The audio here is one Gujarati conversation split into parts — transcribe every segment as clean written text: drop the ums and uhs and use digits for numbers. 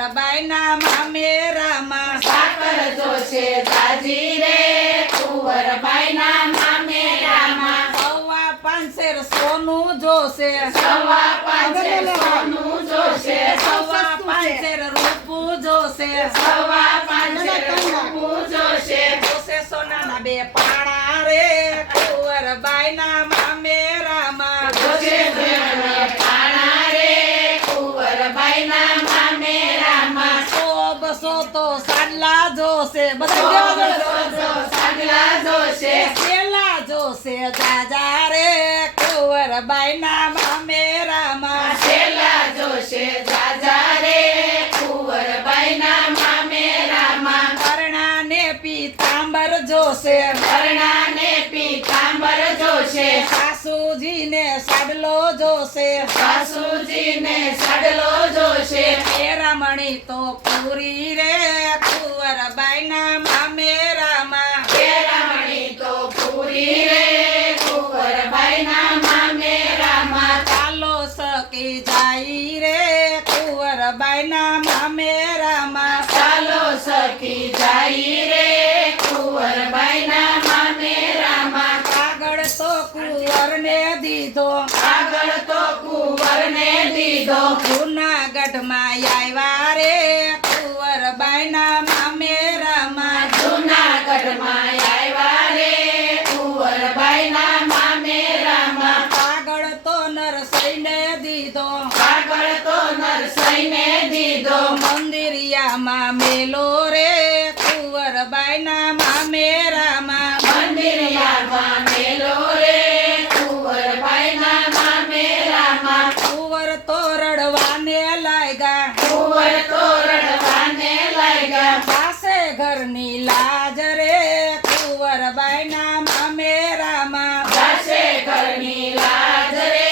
કુંવરબાઈ ના મામેરામાં સાકર જોશે જાજી રે કુંવરબાઈ ના મામેરામાં સવા પાંચેર સોનું જોશે સવા પાંચેર સોનું જોશે સવા પાંચેર રૂપું જોશે સવા પાંચેર રૂપું જોશે જોશે સોનાના બે પાણા રે કુંવરબાઈ ના મામેરામાં જોશે સોનાના પાણા રે કુંવરબાઈ ના મામેરામાં સો બસો તો સાડલા જોશે બધા સાગલા જોશે પેલા જોશે જાજા રે કુંવરબાઈ ના મામેરામાં છેલ્લા જોશે જાજા રે કુંવરબાઈ ના મામેરામાં કર્ણા ને પીતાંબર જોશે કર્ણાને પીતાંબર જોશે સાસુજીને સાડલો જોશે સાસુજીને સાડલો જોશે પેરામણી તો પૂરી રે કુંવરબાઈ ના મામેરામાં પેરામણી તો પૂરી રે કુંવરબાઈ ના મામેરામાં ચાલો સકી જાય રે કુંવરબાઈ ના મામેરામાં ચાલો સખી જાય રે કુંવરબાઈ ના મામેરામાં કાગળ તો કુંવરને દીધો આગળ તો કુંવરને દીધો જૂનાગઢમાં આવ્યા રે કુંવરબાઈ ના મામેરામાં જૂનાગઢમાં આવ્યા રે કુંવરબાઈ ના મામેરામાં કાગળ તો નરસઈને દીધો આગળ તો નરસઈને દીધો મંદિરિયામાં મેલો રે કુંવરબાઈ ના મામેરામાં મંદિરિયામાં મેલો રે કુંવરબાઈ ના મામેરામાં કુંવર તો રડવાને લાગ્યા કુંવર તો રડવાને લાગ્યા પાસે ઘરની લાજ રે કુંવરબાઈ ના મામેરામાં જાશે ઘરની લાજ રે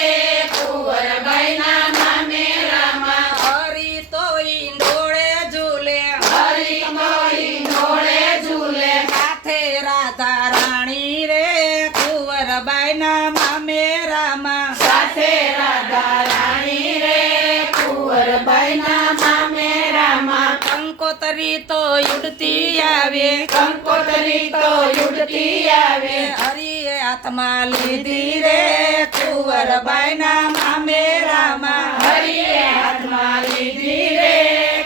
કુંવરબાઈ ના મામેરામાં હરી તો ઈંડોળે ઝૂલે હરી મોરી નોળે ઝૂલે સાથે રાધા રાણી રે કુંવરબાઈ ના મામેરામાં સાથે રાધા રાણી રે કુંવરબાઈ ના મામેરામાં કંકોતરી તો ઉડતી આવે કંકોતરી તો ઉડતી આવે હરિએ હાથમાં લીધી રે કુંવરબાઈ ના મામેરામાં હરિએ હાથમાં લીધી રે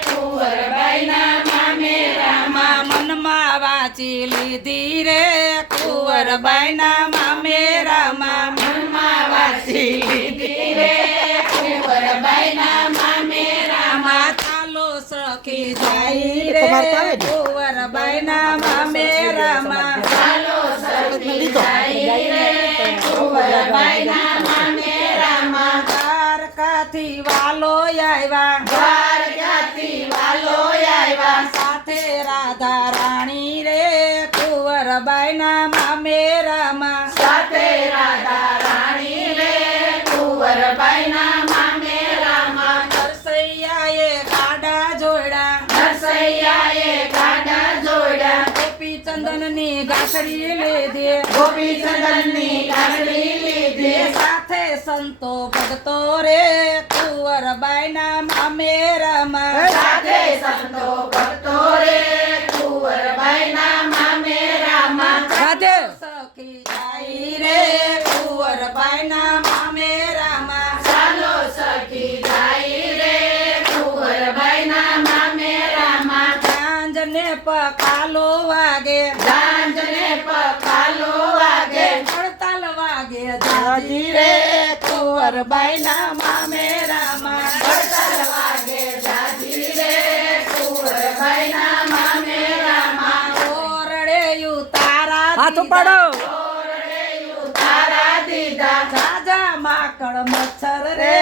કુંવરબાઈ ના મામેરામાં મનમાં વાંચી લીધી રે કુંવરબાઈ ના મામેરામાં મનમાં વાસી લીધી રે કુંવરબાઈ ના મામેરામાં ચાલો સખી જાય રે કુંવરબાઈ ના મામેરામાં ચાલો સખી જાય રે કુંવરબાઈ ના મામેરામાં દ્વારકાથી વાલો આવ્યા દ્વારકાથી વાલો આવ્યા સાથે રાધા રાણી રે કુંવરબાઈ ના મામેરામાં સાથે રાધા રાણી રે કુંવરબાઈ ના મામેરામાં નરસૈયાએ ગાડા જોડ્યા નરસૈયાએ ગાડા જોડ્યા ગોપી ચંદનની ગાંઠડી લીધી ગોપીચંદનની ગાંઠડી લીધી સાથે સંતો ભક્તો રે કુંવરબાઈ ના મામેરામાં સાથે સંતો ભક્તો રે કુંવરબાઈ ના મામેરામાં સખી જાય રે કુંવરબાઈ ના મામેરામાં ચાલો સખી જાય રે કુંવરબાઈ ના મામેરામાં સાંજને પકાલો વાગે ઝાંઝને પખાલો વાગે હડતાલ વાગે જાજી રે કુંવરબાઈ ના મામેરામાં વડતાલ વાગે જાજી રે કુંવરબાઈ ના મામેરામાં ઓરડે તારા હાથ ઉપાડો તારા દીધા રાજા માકડ મચ્છર રે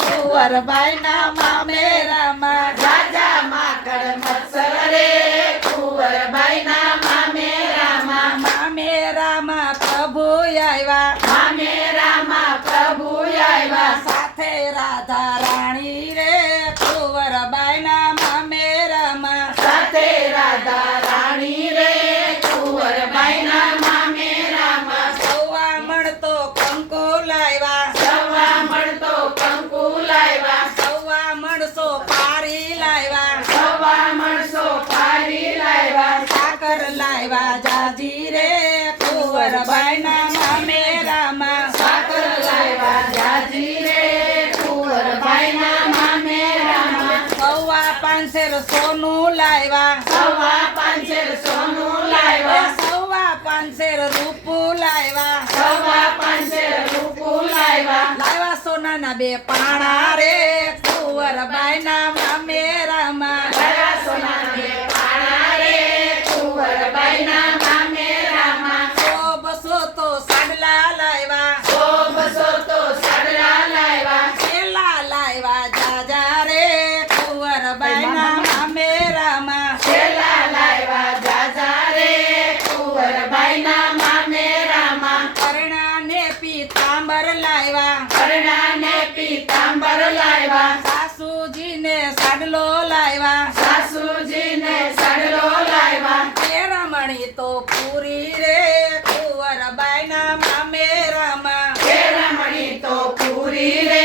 કુંવરબાઈ ના મામેરામાં રાજા માકડ મત્સર રે કુંવરબાઈ ના મામેરામાં મામેરામાં પ્રભુ આવ્યા મામેરામાં પ્રભુ આવ્યા સાથે રાધા રાણી રે કુંવરબાઈ ના મામેરામાં સાથે રાધા રાણી રે કુંવરબાઈ ના મામેરામાં સૌવા મળતો કંકુ લાવ્યા સવા મળતો કંકુ લાવ્યા સૌવા મળતો પાંચેર સોનું લાવ્યા સવા પાંચેર સોનું લાવ્યા સવા પાંચેર રૂપું લાવ્યા સવા પાંચેર રૂપું લાવ્યા લાવ્યા સોનાના બે પાણા રે કુંવરબાઈના મામેરામાં લાવ્યા સોનાના બે પાણા રે કુંવરબાઈના મામેરામાં 100-200 તો સાડલા લાવ્યા 100-200 તો સાડલા લાવ્યા છેલ્લા લાવ્યા જાજા રે કુંવરબાઈના મામેરામાં છેલ્લા લાવ્યા જાજા રે કુંવરબાઈના મામેરામાં પરણાને પીતાંબર લાવ્યા પરણાને પીતાંબર લાવ્યા સાસુજીને સાડલો લાવ્યા સાસુજીને સાડલો લાવ્યા રમણી તો પૂરી રે કુંવરબાઈના મામેરામાં રમણી તો પૂરી રે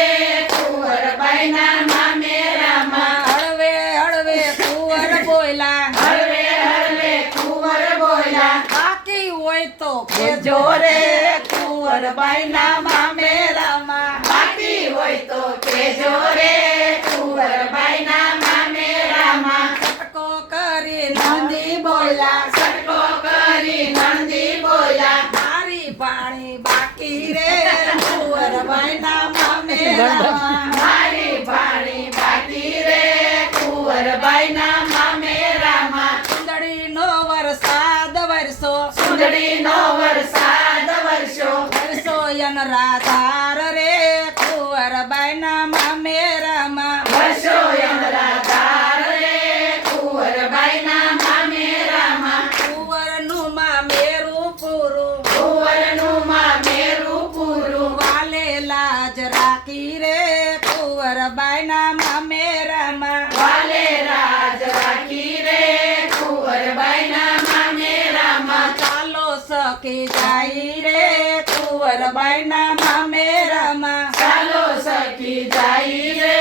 કુંવરબાઈના મામેરામાં હળવે હળવે કુંવર બોયલા હળવે હળવે કુંવર બોલ્યા બાકી હોય તો કેજો રે કુંવરબાઈના મામેરામાં બાકી હોય તો કેજો રે કુંવરબાઈના મામેરામાં કટકો કરી નંદી બોયલા સટકો કરી નંદી બોલ્યા મારી પાણી બાકી રે કુંવરબાઈના મામેરામાં મારી ભાણી બાકી રે કુંવરબાઈના મામેરામાં સુંદડીનો વરસાદ વરસો સુંદડીનો વરસાદ વરસ્યો વરસો યન રાધાર રે કુંવરબાઈના મામેરામાં વર્ષો યમરાધાર રે કુંવરબાઈના મામેરામાં કુંવરનું મામેરું પૂરું કુંવરનું મામેરું પૂરું વાલે લાજ રાખી રે કુંવરબાઈના મામેરામાં વાલે રાજ રાખી રે કુંવરબાઈના મામેરામાં ચાલો સખી જાય રે કુંવરબાઈના મામેરામાં ચાલો સખી જાય રે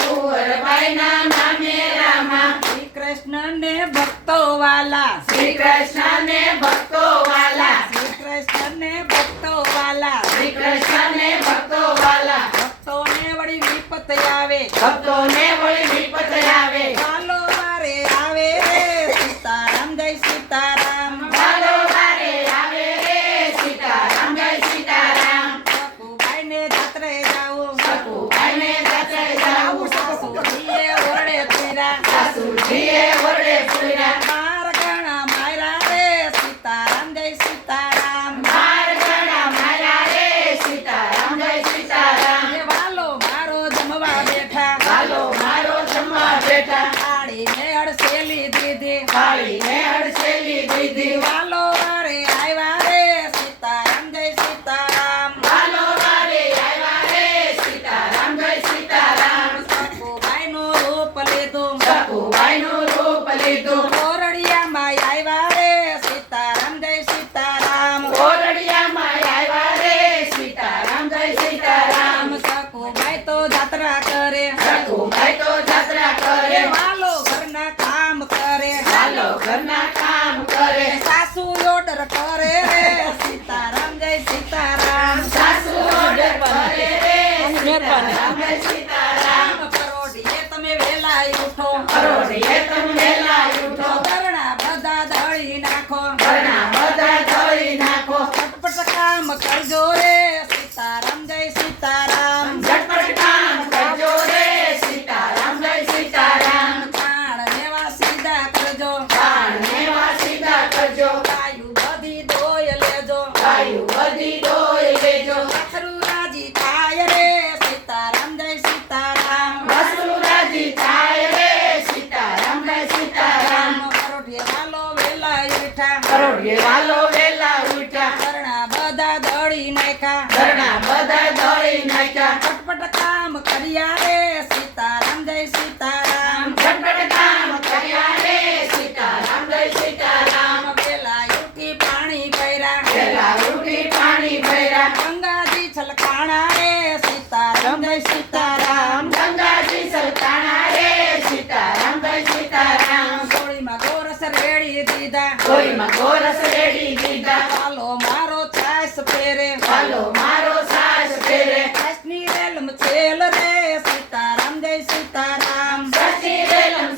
કુંવરબાઈના મામેરામાં શ્રી કૃષ્ણને ભક્તો વાલા શ્રી કૃષ્ણને ભક્તો વાલા શ્રી કૃષ્ણને ભક્તો વાલા શ્રી કૃષ્ણને ભક્તો વાલા ભક્તોને વળી વિપત આવે ભક્તોને વળી વિપત આવે ચાલો મારે આવે રે સીતારામ જય સીતારામ ચાલો વારે આવે રે સીતારામ જય સીતારામ સકુબાઈને જાત્રે જાવું સકુબાઈને જાત્રે જાવું સાસુજીએ ઓરડે પીરા સાસુજીએ વરડે પૂર્યા માર ગણા માયરા રે સીતારામ જય સીતારામ માર ગણા મારા રે સીતારામ જય સીતારામ એ વાલો મારો જમવા બેઠા ચાલો મારો જમવા બેઠા થાળીને અડસેલી દીધી થાળીને અડસેલી દીધી વાલો વારે આવ્યા રે સીતારામ જય સીતારામ ચાલો વારે આવ્યા રે સીતારામ જય સીતારામ સકુબાઈનું રૂપ લીધું સકુબાઈનું રૂપ લીધું ઓરડિયામાં આવ્યા રે સીતારામ જય સીતારામ ઓરડિયામાં આવ્યા રે સીતારામ જય સીતારામ સકુબાઈ તો જાત્રા કરે સકુબાઈ તો જાત્રા કરે વાલો ઘરના કામ કરે ચાલો ઘરના કામ કરે સાસુ ઓર્ડર કરે રે સીતારામ જય સીતારામ સાસુ ઓર્ડર કરે રે સીતારામ જય સીતારામ પરોઢીએ તમે વેલા ઉઠો કરોડીએ તમે વહેલા ઉઠો ઘરના બધા દળી નાખો ઘરના બધા ધોઈ નાખો ફટફટ કામ કરજો રે સીતારામ જય સીતારામ ઝટપટ કામ કરજો રે સીતારામ જય સીતારામ કાણ લેવા સીધા કરજો કાનને વાસીદા કરજો ગાયું બધી દોય લેજો ગાયું બધી ધોઈ લેજો પથરું રાજી થાય રે સીતારામ જય સીતારામ વસુ રાજી થાય રે સીતારામ જય સીતારામ પરોઢીએ વાલો વેલા ઉઠા કરોડીએ વાલો વહેલા ઉઠ્યા ઘરના બધા દળી નાખ્યા ઘરના બધા ધોઈ નાખ્યા ફટફટ કામ કર્યા રે સીતારામ જય સીતારામ ઝટપટ કામ કર્યા રે સીતારામ જય સીતારામ વેલા ઉઠી પાણી ભર્યા વહેલા ઉઠી પાણી ભર્યા ગંગાજી છલકાણા રે સીતારામ જય સીતારામ ગંગાજી સલતાણા રે સીતારામ જય સીતારામ ગોળીમાં ગોરસ રેડી દીધા કોઈમાં ગોરસ રેડી દીધા ચાલો મારો છાસ ફેરે ચાલો મારો સાસ ફેરે છાસની રેલમ છેલ રે સીતારામ જય સીતારામ સચી રેલમ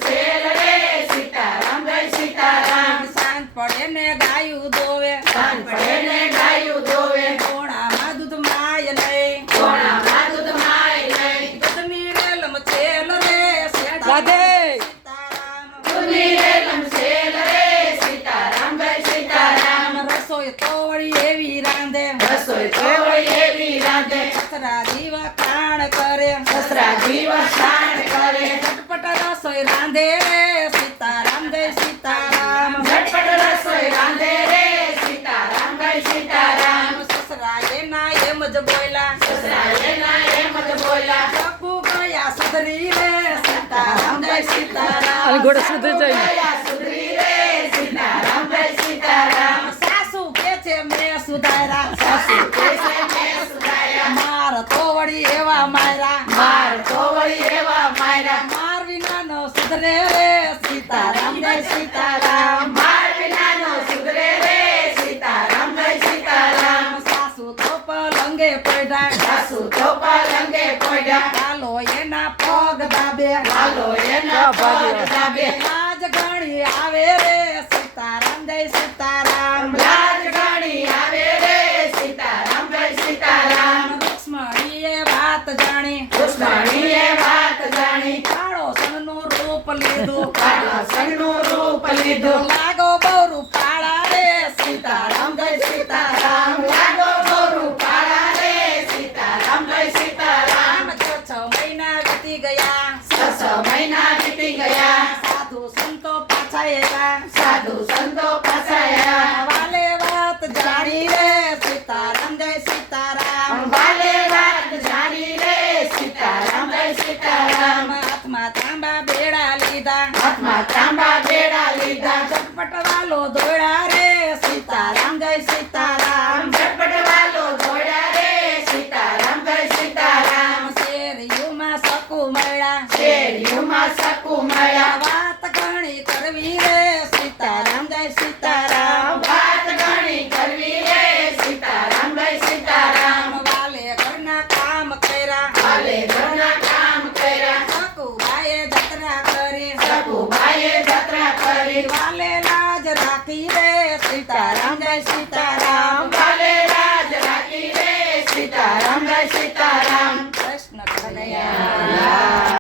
સ્નાન કરે ઝટપટ રસોઈ રાંધે રે સીતારામ જય સીતારામ ઝટપટ રસોઈ રાંધે રે સીતારામ જય સીતારામ સસરા એના એમ જ બોલ્યા સસરા એના એમ જ બોલ્યા ચકુ ગયા સુધરી રે સીતારામ જય સીતારામ અને ઘોડે સુધરી જાય ગયા સુધરી રે સીતારામ જય સીતારામ સાસુ કે છે મેં સુધાર્યા સાસુ કે છે મેં સુધાર્યા માર તો વળી એવા માર્યા માર તો વળી એવા માર્યા માર વિના નો સુધરે રે સીતારામ જય સીતારામ માર વિનાનો સુધરે રે સીતારામ જય સીતારામ સાસુ તો પલંગે પડ્યા સાસુ તો પલંગે પડ્યા ચાલો એના પગ દાબે હાલો એના પગ દાબે લાજ ગણી આવે રે સીતારામ જય સીતારામ લાજ ગણી આવે રે સીતારામ જય સીતારામ લક્ષ્મણીએ વાત જાણી કૃષ્ણણીએ વાત જાણી કાળો સણનું રૂપ લીધું કાળાસણનું રૂપ લીધું લાગો બહુ રૂપાળા રે સીતારામ જય સીતારામ લાગો ગોરુ કાળા રે સીતારામ જય સીતારામ આમ 6 મહિના વીતી ગયા 6 મહિના વીતી ગયા સાધુ સંતો પાછા આવ્યા સાધુ સંતો પાછાયા વાલે વાત જાણી રે સીતારામ જય સીતારામ વાલે વાત જાણી રે સીતારામ જય સીતારામ હાથમાં તાંબા બેડા લીધા હાથમાં તાંબા બેડા લીધા ઝટપટ વાલો દોડા રે સીતારામ જય સીતારામ ઝટપટ વાલો દોડ્યા રે સીતારામ જય સીતારામ શેરીઓમાં સકુ મળ્યા શેરીઓમાં સકુ મળ્યા વાત ઘણી કરવી રે સીતારામ જય સીતારામ વાત ઘણી કરવી રે સીતારામ જય સીતારામ વાલે ઘરના કામ કર્યા વાલે ઘરના કામ કર્યા સકુબાએ જત્રા કરી સકુબાઈએ જત્રા કરી વાલે લાજ રાખી રે સીતારામ જય સીતારામ વાલે રાજ રાખી રે સીતારામ જય સીતારામ